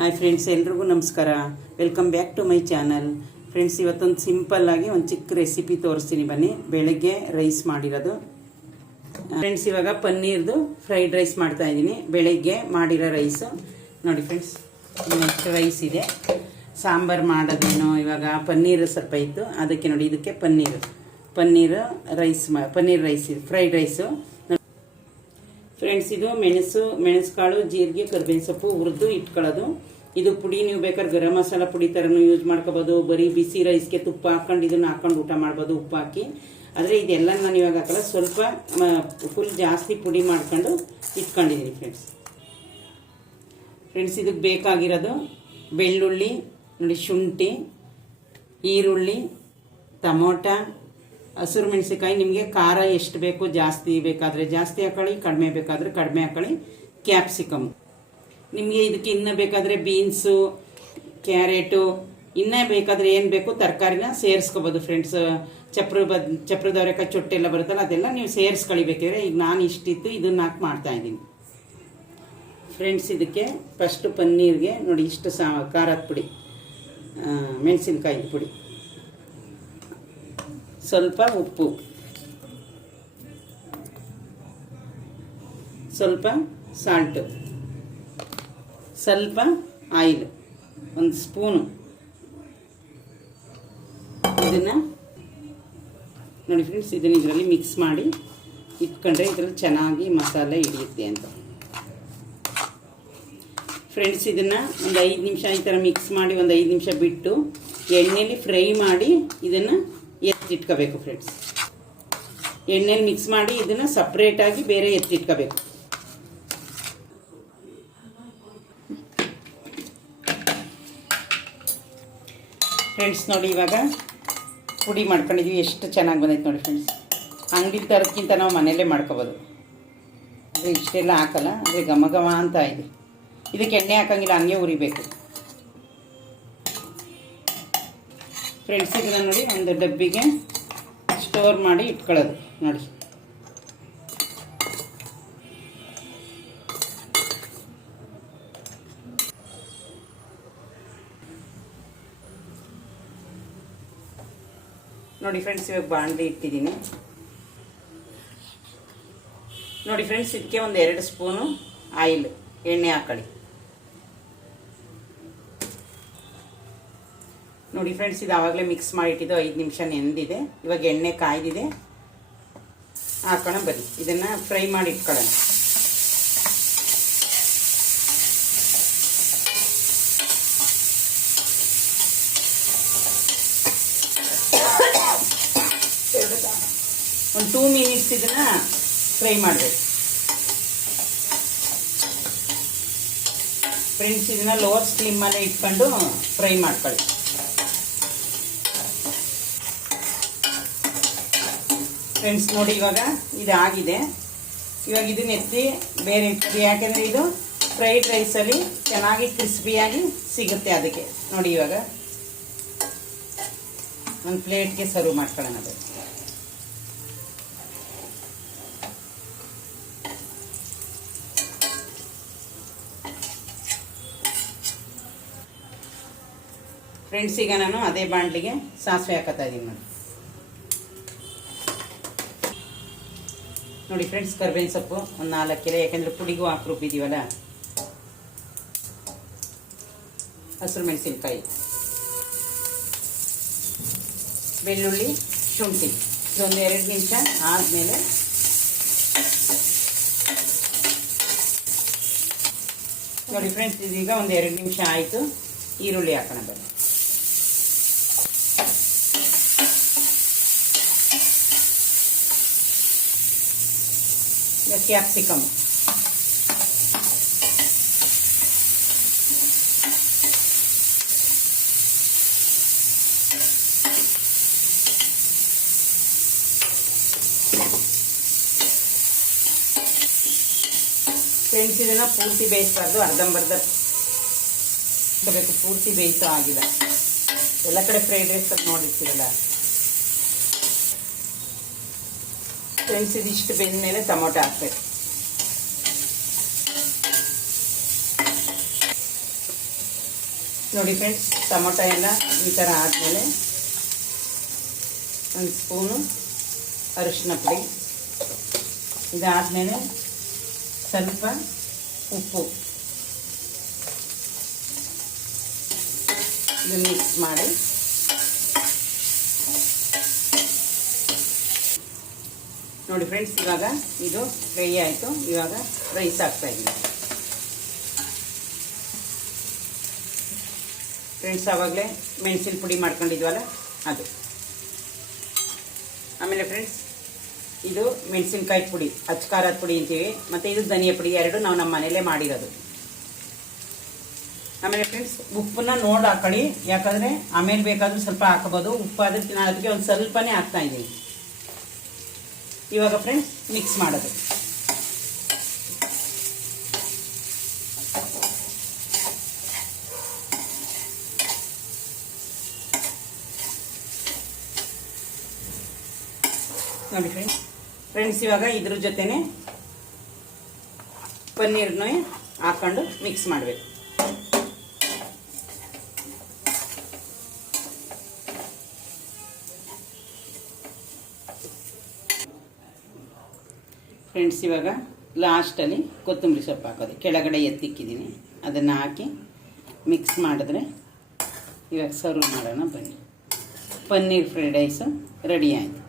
Hi friends, ಎಲ್ರಿಗೂ ನಮಸ್ಕಾರ. Welcome back to my channel. Friends, ಇವತ್ತೊಂದು ಸಿಂಪಲ್ಲಾಗಿ ಒಂದು ಚಿಕ್ಕ ರೆಸಿಪಿ ತೋರಿಸ್ತೀನಿ ಬನ್ನಿ. ಬೆಳಗ್ಗೆ ರೈಸ್ ಮಾಡಿರೋದು ಫ್ರೆಂಡ್ಸ್. ಇವಾಗ ಪನ್ನೀರ್ದು ಫ್ರೈಡ್ ರೈಸ್ ಮಾಡ್ತಾ ಇದ್ದೀನಿ. ಬೆಳಗ್ಗೆ ಮಾಡಿರೋ ರೈಸು ನೋಡಿ ಫ್ರೆಂಡ್ಸ್. ನೆಕ್ಸ್ಟ್ ರೈಸ್ ಇದೆ. ಸಾಂಬಾರು ಮಾಡೋದೇನೋ ಇವಾಗ ಪನ್ನೀರು ಸ್ವಲ್ಪ ಇತ್ತು, ಅದಕ್ಕೆ ನೋಡಿ ಇದಕ್ಕೆ ಪನ್ನೀರ್ ರೈಸ್ ಇದು ಫ್ರೈಡ್ ರೈಸು. ಫ್ರೆಂಡ್ಸ್, ಇದು ಮೆಣಸು ಕಾಳು, ಜೀರಿಗೆ, ಕರಿಬೇವಿನ ಸೊಪ್ಪು ಹುರಿದು ಇಟ್ಕೊಳ್ಳೋದು. ಇದು ಪುಡಿ ನೀವು ಬೇಕಾದ್ರೆ ಗರಂ ಮಸಾಲ ಪುಡಿ ಥರನೂ ಯೂಸ್ ಮಾಡ್ಕೋಬೋದು. ಬರೀ ಬಿಸಿ ರೈಸ್ಗೆ ತುಪ್ಪ ಹಾಕೊಂಡು ಇದನ್ನು ಹಾಕೊಂಡು ಊಟ ಮಾಡ್ಬೋದು, ಉಪ್ಪು ಹಾಕಿ. ಆದರೆ ಇದೆಲ್ಲ ನಾನು ಇವಾಗ ಹಾಕಲ್ಲ, ಸ್ವಲ್ಪ ಫುಲ್ ಜಾಸ್ತಿ ಪುಡಿ ಮಾಡ್ಕೊಂಡು ಇಟ್ಕೊಂಡಿದ್ದೀನಿ ಫ್ರೆಂಡ್ಸ್. ಇದಕ್ಕೆ ಬೇಕಾಗಿರೋದು ಬೆಳ್ಳುಳ್ಳಿ ನೋಡಿ, ಶುಂಠಿ, ಈರುಳ್ಳಿ, ಟೊಮೊಟ, ಹಸಿರು ಮೆಣಸಿಕಾಯಿ. ನಿಮಗೆ ಖಾರ ಎಷ್ಟು ಬೇಕು, ಜಾಸ್ತಿ ಬೇಕಾದರೆ ಜಾಸ್ತಿ ಹಾಕೊಳ್ಳಿ, ಕಡಿಮೆ ಬೇಕಾದರೆ ಕಡಿಮೆ ಹಾಕೊಳ್ಳಿ. ಕ್ಯಾಪ್ಸಿಕಮ್, ನಿಮಗೆ ಇದಕ್ಕೆ ಇನ್ನೂ ಬೇಕಾದರೆ ಬೀನ್ಸು, ಕ್ಯಾರೆಟು, ಇನ್ನೂ ಬೇಕಾದರೆ ಏನು ಬೇಕು ತರಕಾರಿನ ಸೇರಿಸ್ಕೋಬೋದು ಫ್ರೆಂಡ್ಸ್. ಚಪ್ರದವರೆಕಾಯಿ ಚೊಟ್ಟೆ ಎಲ್ಲ ಬರುತ್ತಲ್ಲ, ಅದೆಲ್ಲ ನೀವು ಸೇರಿಸ್ಕೊಳ್ಳಿ ಬೇಕಿದ್ರೆ. ಈಗ ನಾನು ಇಷ್ಟಿತ್ತು ಇದನ್ನ ಹಾಕಿ ಮಾಡ್ತಾಯಿದ್ದೀನಿ ಫ್ರೆಂಡ್ಸ್. ಇದಕ್ಕೆ ಫಸ್ಟು ಪನ್ನೀರ್ಗೆ ನೋಡಿ ಇಷ್ಟು ಖಾರದ ಪುಡಿ, ಮೆಣಸಿನ್ಕಾಯಿ ಪುಡಿ, ಸ್ವಲ್ಪ ಉಪ್ಪು, ಸ್ವಲ್ಪ ಸಾಲ್ಟು, ಸ್ವಲ್ಪ ಆಯಿಲ್, ಒಂದು ಸ್ಪೂನು. ಇದನ್ನು ನೋಡಿ ಫ್ರೆಂಡ್ಸ್, ಇದನ್ನು ಇದರಲ್ಲಿ ಮಿಕ್ಸ್ ಮಾಡಿ ಇಟ್ಕೊಂಡ್ರೆ ಇದರಲ್ಲಿ ಚೆನ್ನಾಗಿ ಮಸಾಲೆ ಹಿಡಿಯುತ್ತೆ ಅಂತ ಫ್ರೆಂಡ್ಸ್. ಇದನ್ನು ಒಂದು 5 ನಿಮಿಷ ಈ ಥರ ಮಿಕ್ಸ್ ಮಾಡಿ ಒಂದು 5 ನಿಮಿಷ ಬಿಟ್ಟು ಎಣ್ಣೆಯಲ್ಲಿ ಫ್ರೈ ಮಾಡಿ ಇದನ್ನು ಎತ್ತಿಟ್ಕೋಬೇಕು ಫ್ರೆಂಡ್ಸ್. ಎಣ್ಣೆಲಿ ಮಿಕ್ಸ್ ಮಾಡಿ ಇದನ್ನು ಸಪ್ರೇಟಾಗಿ ಬೇರೆ ಎತ್ತಿಟ್ಕೋಬೇಕು ಫ್ರೆಂಡ್ಸ್. ನೋಡಿ ಇವಾಗ ಪುಡಿ ಮಾಡ್ಕೊಂಡಿದ್ದೀವಿ, ಎಷ್ಟು ಚೆನ್ನಾಗಿ ಬಂದೈತೆ ನೋಡಿ ಫ್ರೆಂಡ್ಸ್. ಅಂಗಡಿ ತರೋದಕ್ಕಿಂತ ನಾವು ಮನೆಯಲ್ಲೇ ಮಾಡ್ಕೋಬೋದು. ಅಂದರೆ ಇಷ್ಟೆಲ್ಲ ಹಾಕಲ್ಲ, ಅಂದರೆ ಘಮ ಘಮ ಅಂತ ಇದೆ. ಇದಕ್ಕೆ ಎಣ್ಣೆ ಹಾಕಂಗಿಲ್ಲ, ಹಂಗೆ ಉರಿಬೇಕು ಫ್ರೆಂಡ್ಸ್. ಇದನ್ನು ನೋಡಿ ಒಂದು ಡಬ್ಬಿಗೆ ಸ್ಟೋರ್ ಮಾಡಿ ಇಟ್ಕೊಳ್ಳೋದು ನೋಡಿ. ನೋಡಿ ಫ್ರೆಂಡ್ಸ್, ಇವಾಗ ಬಾಣಲಿ ಇಟ್ಟಿದ್ದೀನಿ ನೋಡಿ ಫ್ರೆಂಡ್ಸ್. ಇದಕ್ಕೆ ಒಂದು 2 ಸ್ಪೂನು ಆಯಿಲ್, ಎಣ್ಣೆ ಹಾಕೊಳ್ಳಿ ನೋಡಿ ಫ್ರೆಂಡ್ಸ್. ಇದು ಆವಾಗಲೇ ಮಿಕ್ಸ್ ಮಾಡಿಟ್ಟಿದ್ದು 5 ನಿಮಿಷ ನೆಂದಿದೆ. ಇವಾಗ ಎಣ್ಣೆ ಕಾಯ್ದಿದೆ, ಹಾಕೋಣ ಬರೀ. ಇದನ್ನು ಫ್ರೈ ಮಾಡಿ ಇಟ್ಕೊಳ್ಳೋಣ. ಒಂದು 2 ಮಿನಿಟ್ಸ್ ಇದನ್ನು ಫ್ರೈ ಮಾಡಬೇಕು ಫ್ರೆಂಡ್ಸ್. ಇದನ್ನು ಲೋವರ್ ಫ್ಲೇಮಲ್ಲೇ ಇಟ್ಕೊಂಡು ಫ್ರೈ ಮಾಡ್ಕೊಳ್ಳಿ ಫ್ರೆಂಡ್ಸ್. ನೋಡಿ ಇವಾಗ ಇದಾಗಿದೆ. ಇವಾಗ ಇದನ್ನ ಎತ್ತಿ ಬೇರೆ ಇಡ್ತೀವಿ, ಯಾಕೆಂದರೆ ಇದು ಫ್ರೈಡ್ ರೈಸಲ್ಲಿ ಚೆನ್ನಾಗಿ ಕ್ರಿಸ್ಪಿಯಾಗಿ ಸಿಗುತ್ತೆ. ಅದಕ್ಕೆ ನೋಡಿ ಇವಾಗ ಒಂದು ಪ್ಲೇಟ್ಗೆ ಸರ್ವ್ ಮಾಡ್ಕೊಳ್ಳೋಣ. ಅದು ಫ್ರೆಂಡ್ಸ್, ಈಗ ನಾನು ಅದೇ ಬಾಣಲಿಗೆ ಸಾಸಿವೆ ಹಾಕತ್ತಾ ಇದ್ದೀನಿ ನೋಡಿ ಫ್ರೆಂಡ್ಸ್. ಕರಿಬೇವಿನ ಸೊಪ್ಪು ಒಂದು 4 ಎಲೆ, ಯಾಕೆಂದರೆ ಪುಡಿಗೂ ಹಾಕಿ ರುಬ್ಬಿದ್ದೀವಲ್ಲ. ಹಸಿರು ಮೆಣಸಿನ್ಕಾಯಿ, ಬೆಳ್ಳುಳ್ಳಿ, ಶುಂಠಿ. ಇದೊಂದು 2 ನಿಮಿಷ ಆದಮೇಲೆ ನೋಡಿ ಫ್ರೆಂಡ್ಸ್, ಇದೀಗ ಒಂದು 2 ನಿಮಿಷ ಆಯಿತು. ಈರುಳ್ಳಿ ಹಾಕೋಣ ಬನ್ನಿ. Capsicum, friends. ಇದನ್ನು ಪೂರ್ತಿ ಬೇಯಿಸಬಾರ್ದು, ಅರ್ಧಂಬರ್ಧ ಬೇಕು. ಪೂರ್ತಿ ಬೇಯಿಸೋ ಆಗಿಲ್ಲ. ಎಲ್ಲ ಕಡೆ ಫ್ರೈಡ್ ರೈಸ್ ನೋಡಿರ್ತೀರಲ್ಲ ಫ್ರೆಂಡ್ಸ್. ಇದಿಷ್ಟು ಬೆಂದ ಮೇಲೆ ಟೊಮೊಟೊ ಹಾಕ್ಬೇಕು. ನೋಡಿ ಫ್ರೆಂಡ್ಸ್, ಟೊಮೊಟೊ ಎಲ್ಲ ಈ ಥರ ಆದಮೇಲೆ ಒಂದು ಸ್ಪೂನು ಅರಿಶಿನ ಪುಡಿ, ಇದಾದಮೇಲೆ ಸ್ವಲ್ಪ ಉಪ್ಪು, ಇದು ಮಿಕ್ಸ್ ಮಾಡಿ ನೋಡಿ ಫ್ರೆಂಡ್ಸ್, ಇವಾಗ ಇದು ಫ್ರೈ ಆಯಿತು. ಇವಾಗ ರೈಸ್ ಹಾಕ್ತಾಯಿದ್ದೀನಿ ಫ್ರೆಂಡ್ಸ್. ಆವಾಗಲೇ ಮೆಣಸಿನ ಪುಡಿ ಮಾಡ್ಕೊಂಡಿದ್ವಲ್ಲ ಅದು. ಆಮೇಲೆ ಫ್ರೆಂಡ್ಸ್, ಇದು ಮೆಣಸಿನ್ಕಾಯಿ ಪುಡಿ, ಅಚ್ಕಾರದ ಪುಡಿ ಅಂತೀವಿ, ಮತ್ತು ಇದು ಧನಿಯಾ ಪುಡಿ, ಎರಡು ನಾವು ನಮ್ಮ ಮನೇಲೇ ಮಾಡಿರೋದು. ಆಮೇಲೆ ಫ್ರೆಂಡ್ಸ್, ಉಪ್ಪನ್ನ ನೋಡಿ ಹಾಕೊಳ್ಳಿ, ಯಾಕಂದರೆ ಆಮೇಲೆ ಬೇಕಾದರೂ ಸ್ವಲ್ಪ ಹಾಕೋಬೋದು. ಉಪ್ಪು ಅದಕ್ಕೆ ನಾನು ಅದಕ್ಕೆ ಒಂದು ಸ್ವಲ್ಪನೇ ಹಾಕ್ತಾ ಇದ್ದೀನಿ. ಇವಾಗ ಫ್ರೆಂಡ್ಸ್ ಮಿಕ್ಸ್ ಮಾಡೋದು. ನೋಡಿ ಫ್ರೆಂಡ್ಸ್, ಇವಾಗ ಇದ್ರ ಜೊತೆನೆ ಪನ್ನೀರ್ನ ಹಾಕೊಂಡು ಮಿಕ್ಸ್ ಮಾಡಬೇಕು. ಫ್ರೆಂಡ್ಸ್, ಇವಾಗ ಲಾಸ್ಟಲ್ಲಿ ಕೊತ್ತಂಬರಿ ಸೊಪ್ಪು ಹಾಕೋದು, ಕೆಳಗಡೆ ಎತ್ತಿಕ್ಕಿದ್ದೀನಿ, ಅದನ್ನು ಹಾಕಿ ಮಿಕ್ಸ್ ಮಾಡಿದ್ರೆ ಇವಾಗ ಸರ್ವ್ ಮಾಡೋಣ ಬನ್ನಿ. ಪನ್ನೀರ್ ಫ್ರೈಡ್ ರೈಸು ರೆಡಿ ಆಯಿತು.